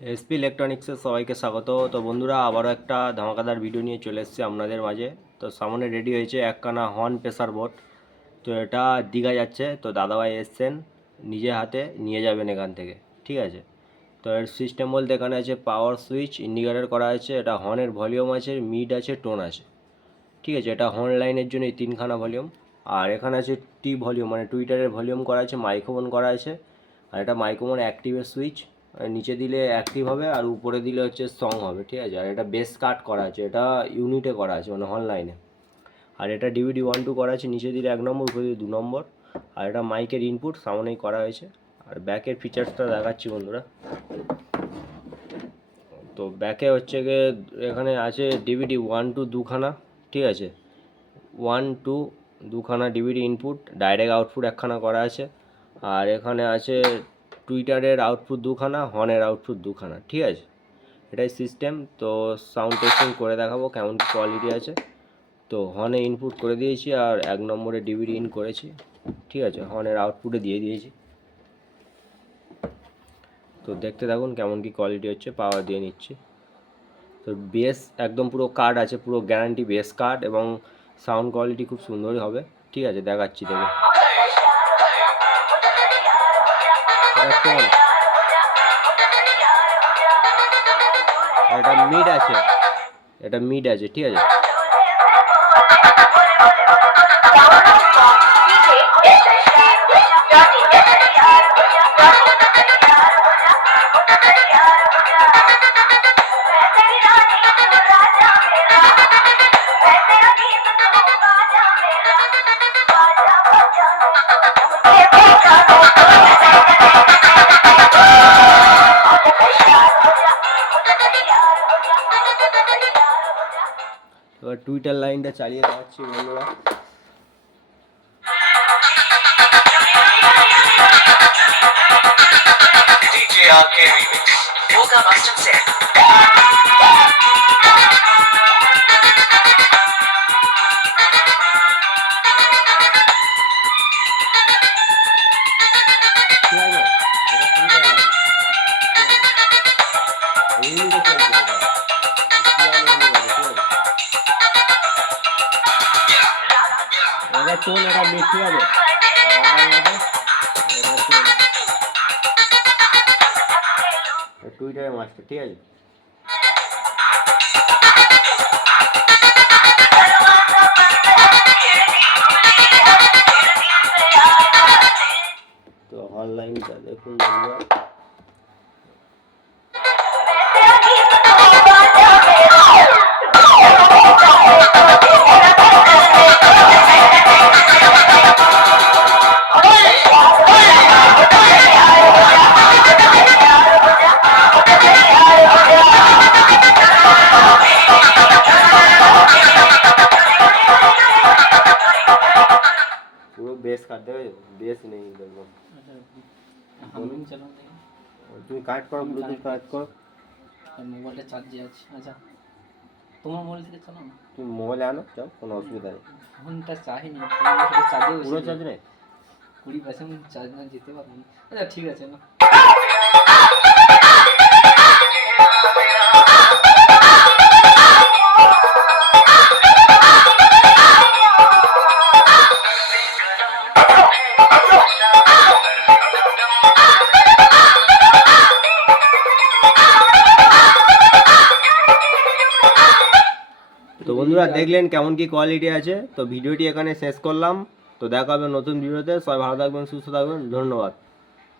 SP ইলেকট্রনিক্সের সবাইকে স্বাগত। তো বন্ধুরা, আবারও একটা ধামাকাদার ভিডিও নিয়ে চলে এসেছি আপনাদের মাঝে। তো সামনে রেডি হয়েছে একখানা হর্ন প্রেসার বোর্ড। তো এটা দীঘা যাচ্ছে, তো দাদাভাই এসছেন, নিজে হাতে নিয়ে যাবেন এখান থেকে, ঠিক আছে। তো এর সিস্টেম বলতে এখানে আছে পাওয়ার সুইচ, ইন্ডিকেটার করা আছে, এটা হর্নের ভলিউম আছে, মিড আছে, টোন আছে, ঠিক আছে। এটা হর্ন লাইনের জন্য এই তিনখানা ভলিউম। আর এখানে আছে টি ভলিউম, মানে টুইটারের ভলিউম করা আছে, মাইক্রোফোন করা আছে। আর এটা মাইক্রোফোন অ্যাক্টিভের সুইচ, নিচে দিলে অ্যাক্টিভ হবে আর উপরে দিলে হচ্ছে সং হবে, ঠিক আছে। আর এটা বেস কাট করা আছে, এটা ইউনিটে করা আছে, মানে হর্ন লাইনে। আর এটা ডিভিডি 1-2 করা আছে, নিচে দিলে 1 নম্বর, উপরে দিলে 2 নম্বর। আর এটা মাইকের ইনপুট সামনেই করা হয়েছে। আর ব্যাকের ফিচার্সটা দেখাচ্ছি বন্ধুরা। তো ব্যাকে হচ্ছে গিয়ে এখানে আছে ডিভিডি 1-2 দুখানা, ঠিক আছে। 1-2 দুখানা ডিভিডি ইনপুট, ডাইরেক্ট আউটপুট একখানা করা আছে। আর এখানে আছে টুইটারের আউটপুট দুখানা, হর্নের আউটপুট দুখানা, ঠিক আছে। এটাই সিস্টেম। তো সাউন্ড টেস্টিং করে দেখাবো কেমন কোয়ালিটি আছে। তো হর্নে ইনপুট করে দিয়েছি আর 1 নম্বরে ডিভিডি ইন করেছি, ঠিক আছে। হর্নের আউটপুটে দিয়ে দিয়েছি। তো দেখতে থাকুন কেমন কি কোয়ালিটি হচ্ছে, পাওয়ার দিয়ে নিচ্ছি। তো বেস একদম পুরো কার্ড আছে, পুরো গ্যারান্টি বেস কার্ড, এবং সাউন্ড কোয়ালিটি খুব সুন্দরই হবে, ঠিক আছে। দেখাচ্ছি দেখুন। এটা মিড আছে, এটা মিড আছে, ঠিক আছে। এবার টুইটার লাইনটা চালিয়ে দেখাচ্ছি বন্ধুরা। এটা টোন, এটা মিড, ঠিক আছে। টুইটারের মাস্টার, ঠিক আছে। তো অনলাইনটা দেখুন বন্ধুরা। পুরো বেস কাট দেবে, বেস নেই বলবো। তুমি কাট করো, ব্লুটুথ কাট করো। মোবাইলটা চার্জে আছে। আচ্ছা, তোমার মোবাইল থেকে চালাও না। তুমি মোবাইলে আনো, যাও, কোনো অসুবিধা নেই। ফোনটা চার্জে নেই, চার্জে পুরো চার্জ নেই, 20% চার্জ না যেতে পারবো না। আচ্ছা ঠিক আছে না। তো বন্ধুরা দেখলেন কেমন কি কোয়ালিটি আছে। তো ভিডিওটি এখানে শেষ করলাম। তো দেখা হবে নতুন ভিডিওতে। সবাই ভালো থাকবেন, সুস্থ থাকবেন, ধন্যবাদ।